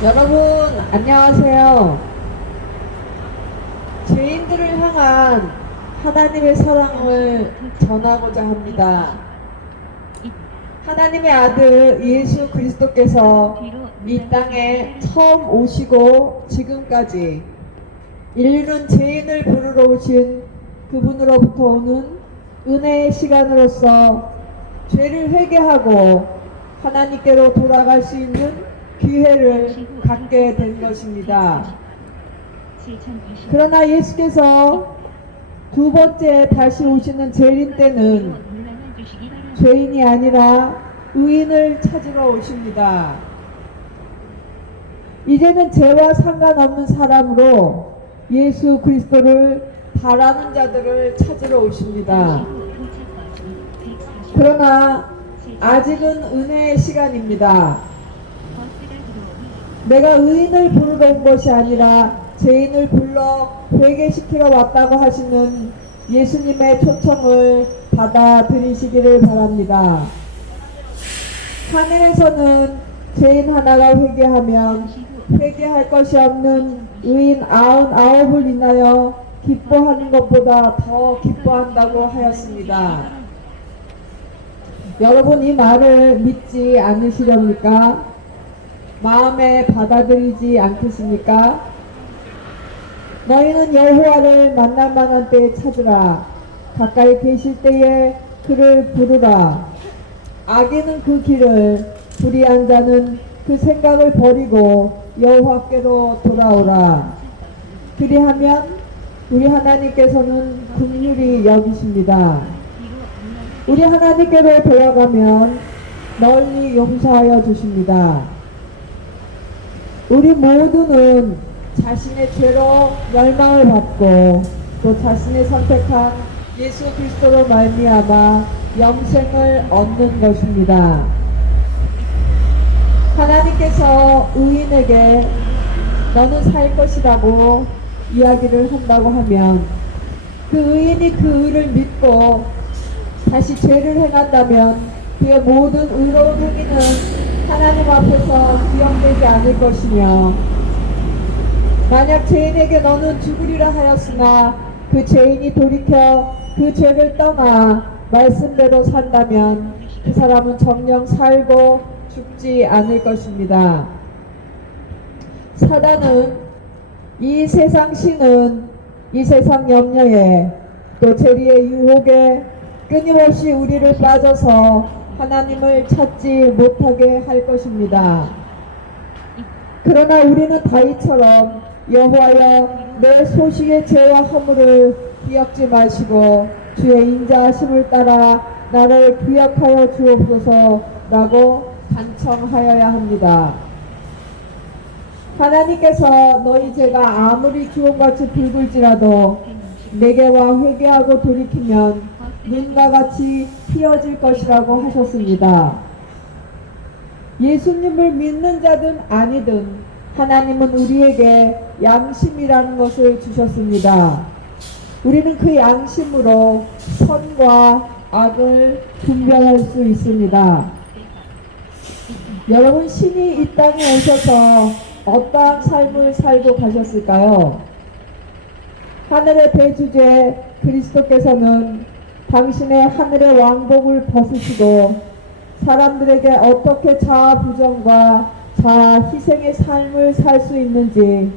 여러분, 안녕하세요. 죄인들을 향한 하나님의 사랑을 전하고자 합니다. 하나님의 아들 예수 그리스도께서 이 땅에 처음 오시고 지금까지 인류는 죄인을 부르러 오신 그분으로부터 오는 은혜의 시간으로서 죄를 회개하고 하나님께로 돌아갈 수 있는 기회를 갖게 된 것입니다. 그러나 예수께서 두 번째 다시 오시는 재림 때는 죄인이 아니라 의인을 찾으러 오십니다. 이제는 죄와 상관없는 사람으로 예수 그리스도를 바라는 자들을 찾으러 오십니다. 그러나 아직은 은혜의 시간입니다. 내가 의인을 부르러 온 것이 아니라 죄인을 불러 회개시키러 왔다고 하시는 예수님의 초청을 받아들이시기를 바랍니다. 하늘에서는 죄인 하나가 회개하면 회개할 것이 없는 의인 99을 인하여 기뻐하는 것보다 더 기뻐한다고 하였습니다. 여러분, 이 말을 믿지 않으시렵니까? 마음에 받아들이지 않겠습니까? 너희는 여호와를 만날 만한 때에 찾으라. 가까이 계실 때에 그를 부르라. 악인은 그 길을, 불의한 자는 그 생각을 버리고 여호와께로 돌아오라. 그리하면 우리 하나님께서는 긍휼히 여기십니다. 우리 하나님께로 돌아가면 널리 용서하여 주십니다. 우리 모두는 자신의 죄로 멸망을 받고 또 자신이 선택한 예수 그리스도로 말미암아 영생을 얻는 것입니다. 하나님께서 의인에게 너는 살 것이라고 이야기를 한다고 하면 그 의인이 그 의를 믿고 다시 죄를 행한다면 그의 모든 의로운 행위는 하나님 앞에서 기억되지 않을 것이며, 만약 죄인에게 너는 죽으리라 하였으나 그 죄인이 돌이켜 그 죄를 떠나 말씀대로 산다면 그 사람은 정녕 살고 죽지 않을 것입니다. 사단은 이 세상 신은 이 세상 염려에 또 재리의 유혹에 끊임없이 우리를 빠져서 하나님을 찾지 못하게 할 것입니다. 그러나 우리는 다윗처럼 여호와여 내 소식의 죄와 허물을 기억지 마시고 주의 인자하심을 따라 나를 기억하여 주옵소서라고 간청하여야 합니다. 하나님께서 너희 죄가 아무리 기온같이 붉을지라도 내게와 회개하고 돌이키면 눈과 같이 피어질 것이라고 하셨습니다. 예수님을 믿는 자든 아니든 하나님은 우리에게 양심이라는 것을 주셨습니다. 우리는 그 양심으로 선과 악을 분별할 수 있습니다. 여러분, 신이 이 땅에 오셔서 어떠한 삶을 살고 가셨을까요? 하늘의 대주제 그리스도께서는 당신의 하늘의 왕복을 벗으시고 사람들에게 어떻게 자아 부정과 자아 희생의 삶을 살 수 있는지,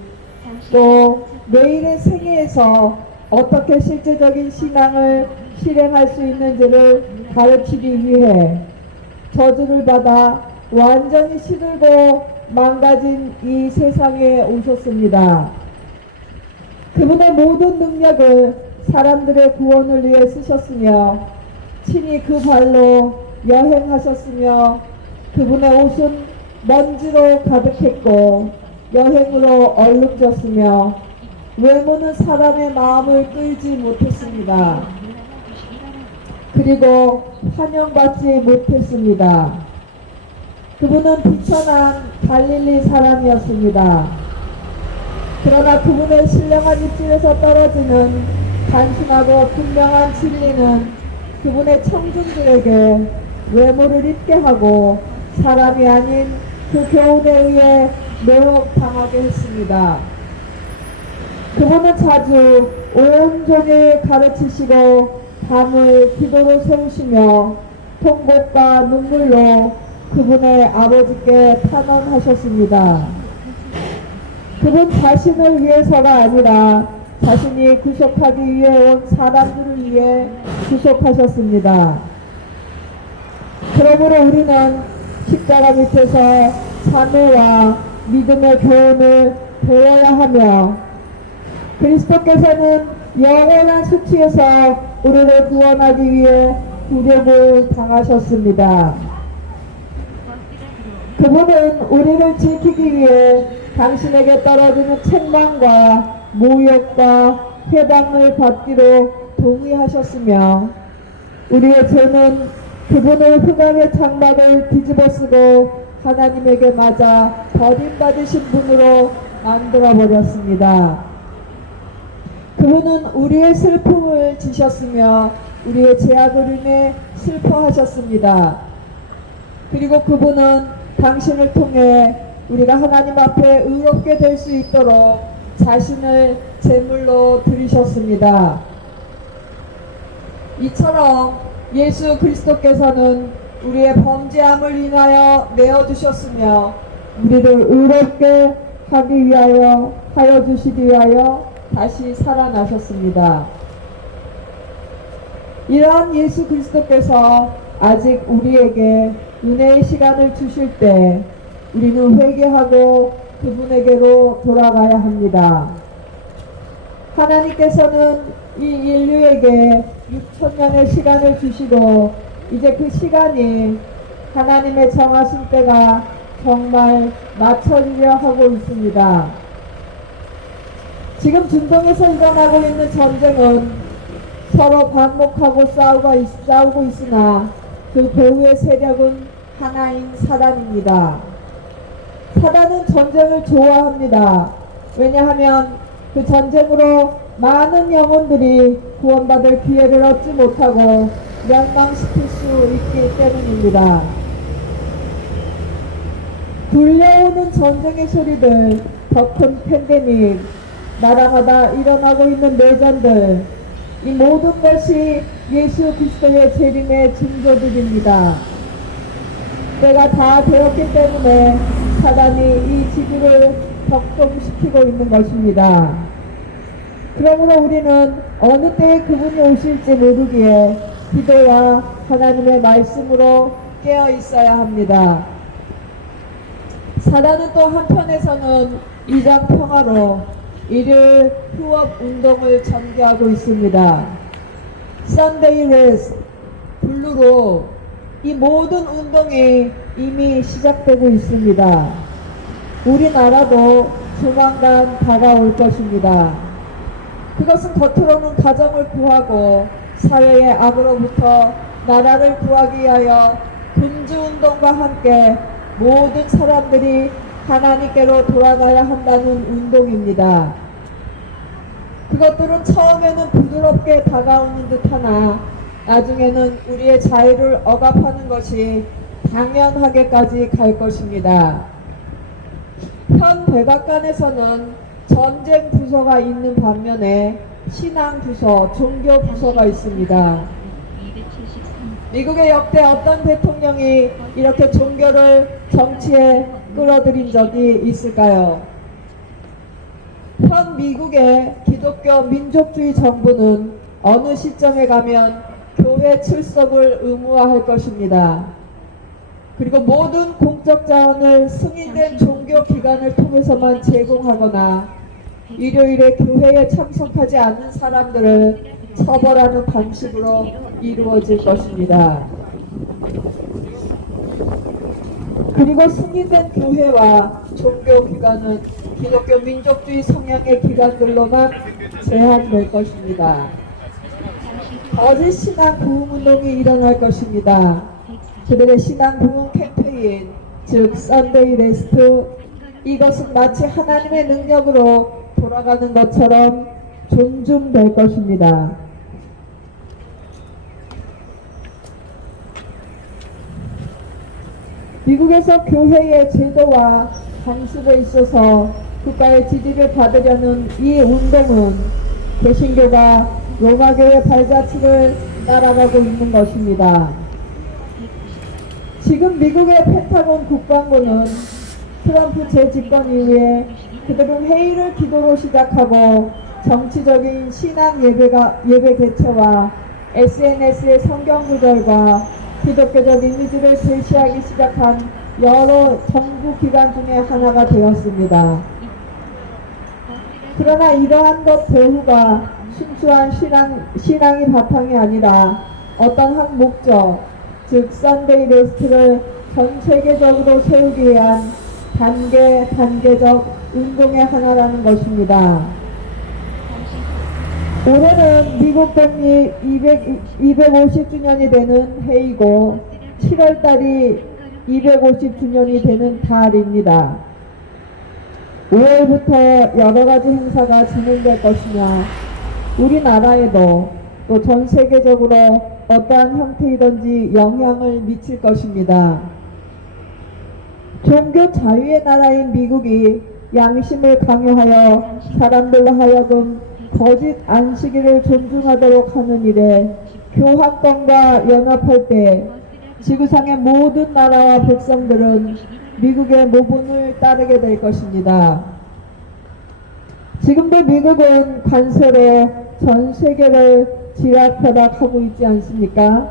또 매일의 생애에서 어떻게 실제적인 신앙을 실행할 수 있는지를 가르치기 위해 저주를 받아 완전히 시들고 망가진 이 세상에 오셨습니다. 그분의 모든 능력을 사람들의 구원을 위해 쓰셨으며 친히 그 발로 여행하셨으며 그분의 옷은 먼지로 가득했고 여행으로 얼룩졌으며 외모는 사람의 마음을 끌지 못했습니다. 그리고 환영받지 못했습니다. 그분은 비천한 갈릴리 사람이었습니다. 그러나 그분의 신령한 입술에서 떨어지는 단순하고 분명한 진리는 그분의 청중들에게 외모를 입게 하고 사람이 아닌 그 교훈에 의해 매혹당하게 했습니다. 그분은 자주 온종일 가르치시고 밤을 기도로 세우시며 통곡과 눈물로 그분의 아버지께 탄원하셨습니다. 그분 자신을 위해서가 아니라 자신이 구속하기 위해 온 사람들을 위해 구속하셨습니다. 그러므로 우리는 십자가 밑에서 참회와 믿음의 교훈을 배워야 하며 그리스도께서는 영원한 수치에서 우리를 구원하기 위해 굴욕을 당하셨습니다. 그분은 우리를 지키기 위해 당신에게 떨어지는 책망과 모욕과 회방을 받기로 동의하셨으며 우리의 죄는 그분의 흑암의 장막을 뒤집어쓰고 하나님에게 맞아 버림받으신 분으로 만들어버렸습니다. 그분은 우리의 슬픔을 지셨으며 우리의 죄악을 인해 슬퍼하셨습니다. 그리고 그분은 당신을 통해 우리가 하나님 앞에 의롭게 될 수 있도록 자신을 제물로 드리셨습니다. 이처럼 예수 그리스도께서는 우리의 범죄함을 인하여 내어주셨으며 우리를 의롭게 하기 위하여 하여 주시기 위하여 다시 살아나셨습니다. 이러한 예수 그리스도께서 아직 우리에게 은혜의 시간을 주실 때 우리는 회개하고 그분에게로 돌아가야 합니다. 하나님께서는 이 인류에게 6천년의 시간을 주시고 이제 그 시간이 하나님의 정하신 때가 정말 맞춰지려 하고 있습니다. 지금 중동에서 일어나고 있는 전쟁은 서로 반목하고 싸우고 있으나 그 배후의 세력은 하나인 사단입니다. 사단은 전쟁을 좋아합니다. 왜냐하면 그 전쟁으로 많은 영혼들이 구원받을 기회를 얻지 못하고 멸망시킬 수 있기 때문입니다. 불려오는 전쟁의 소리들, 더 큰 팬데믹, 나라마다 일어나고 있는 내전들, 이 모든 것이 예수 그리스도의 재림의 징조들입니다. 때가 다 되었기 때문에 사단이 이 지구를 격동시키고 있는 것입니다. 그러므로 우리는 어느 때에 그분이 오실지 모르기에 기도와 하나님의 말씀으로 깨어 있어야 합니다. 사단은 또 한편에서는 이전 평화로 일요일 휴업 운동을 전개하고 있습니다. Sunday Rest, 블루로 이 모든 운동이 이미 시작되고 있습니다. 우리나라도 조만간 다가올 것입니다. 그것은 겉으로는 가정을 구하고 사회의 악으로부터 나라를 구하기 위하여 금주운동과 함께 모든 사람들이 하나님께로 돌아가야 한다는 운동입니다. 그것들은 처음에는 부드럽게 다가오는 듯하나 나중에는 우리의 자유를 억압하는 것이 당연하게까지 갈 것입니다. 현 백악관에서는 전쟁 부서가 있는 반면에 신앙 부서, 종교 부서가 있습니다. 미국의 역대 어떤 대통령이 이렇게 종교를 정치에 끌어들인 적이 있을까요? 현 미국의 기독교 민족주의 정부는 어느 시점에 가면 교회 출석을 의무화할 것입니다. 그리고 모든 공적 자원을 승인된 종교 기관을 통해서만 제공하거나 일요일에 교회에 참석하지 않는 사람들을 처벌하는 방식으로 이루어질 것입니다. 그리고 승인된 교회와 종교기관은 기독교 민족주의 성향의 기관들로만 제한될 것입니다. 거짓 신앙 부흥운동이 일어날 것입니다. 그들의 신앙 부흥 캠페인, 즉 썬데이 레스트, 이것은 마치 하나님의 능력으로 돌아가는 것처럼 존중될 것입니다. 미국에서 교회의 제도와 강습에 있어서 국가의 지지를 받으려는 이 운동은 개신교가 로마교의 발자취를 따라가고 있는 것입니다. 지금 미국의 펜타곤 국방부는 트럼프 재집권 이후에 그들은 회의를 기도로 시작하고 정치적인 신앙 예배 개최와 SNS의 성경 구절과 기독교적 이미지를 제시하기 시작한 여러 정부 기관 중에 하나가 되었습니다. 그러나 이러한 것 배후가 순수한 신앙이 바탕이 아니라 어떤 한 목적, 즉 선데이 레스트를 전 세계적으로 세우기 위한 단계적 운동의 하나라는 것입니다. 올해는 미국 독립 250주년이 되는 해이고 7월달이 250주년이 되는 달입니다. 5월부터 여러가지 행사가 진행될 것이며 우리나라에도 또 전 세계적으로 어떠한 형태이든지 영향을 미칠 것입니다. 종교 자유의 나라인 미국이 양심을 강요하여 사람들로 하여금 거짓 안식일을 존중하도록 하는 일에 교합권과 연합할 때 지구상의 모든 나라와 백성들은 미국의 모본을 따르게 될 것입니다. 지금도 미국은 관세로 전 세계를 지락펴락하고 있지 않습니까?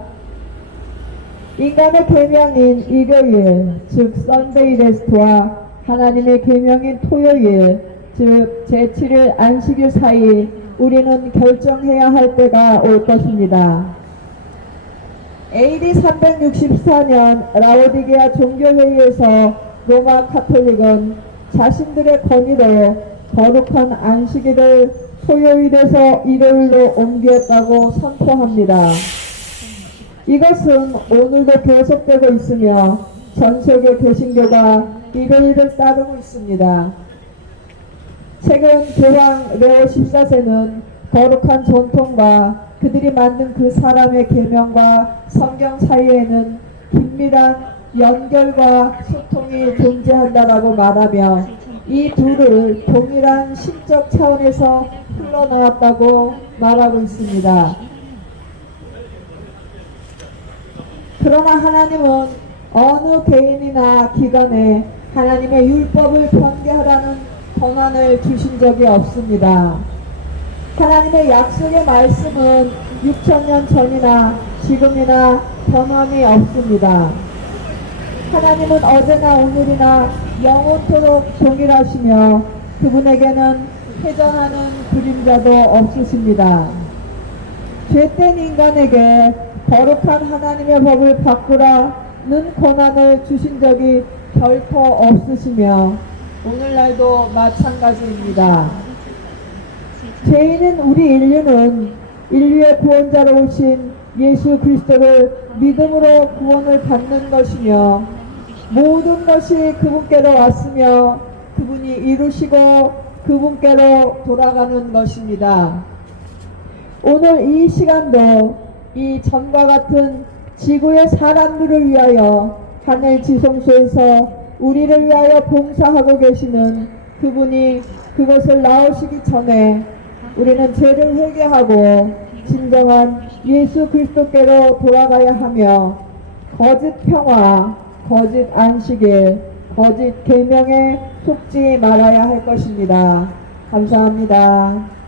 인간의 계명인 일요일, 즉 선데이 레스트와 하나님의 계명인 토요일, 즉 제7일 안식일 사이 우리는 결정해야 할 때가 올 것입니다. AD 364년 라오디게아 종교회의에서 로마 카톨릭은 자신들의 권위로 거룩한 안식일을 토요일에서 일요일로 옮겼다고 선포합니다. 이것은 오늘도 계속되고 있으며 전 세계 개신교가 일요일을 따르고 있습니다. 최근 교황 레오 14세는 거룩한 전통과 그들이 만든 그 사람의 계명과 성경 사이에는 긴밀한 연결과 소통이 존재한다라고 말하며 이 둘을 동일한 신적 차원에서 흘러나왔다고 말하고 있습니다. 그러나 하나님은 어느 개인이나 기관에 하나님의 율법을 변개하라는 권한을 주신 적이 없습니다. 하나님의 약속의 말씀은 6,000년 전이나 지금이나 변함이 없습니다. 하나님은 어제나 오늘이나 영원토록 동일하시며 그분에게는 회전하는 그림자도 없으십니다. 죄된 인간에게 거룩한 하나님의 법을 바꾸라는 권한을 주신 적이 결코 없으시며 오늘날도 마찬가지입니다. 죄인인 우리 인류는 인류의 구원자로 오신 예수 그리스도를 믿음으로 구원을 받는 것이며 모든 것이 그분께로 왔으며 그분이 이루시고 그분께로 돌아가는 것입니다. 오늘 이 시간도 이 전과 같은 지구의 사람들을 위하여 하늘 지성소에서 우리를 위하여 봉사하고 계시는 그분이 그것을 나오시기 전에 우리는 죄를 회개하고 진정한 예수 그리스도께로 돌아가야 하며 거짓 평화, 거짓 안식일, 거짓 계명에 속지 말아야 할 것입니다. 감사합니다.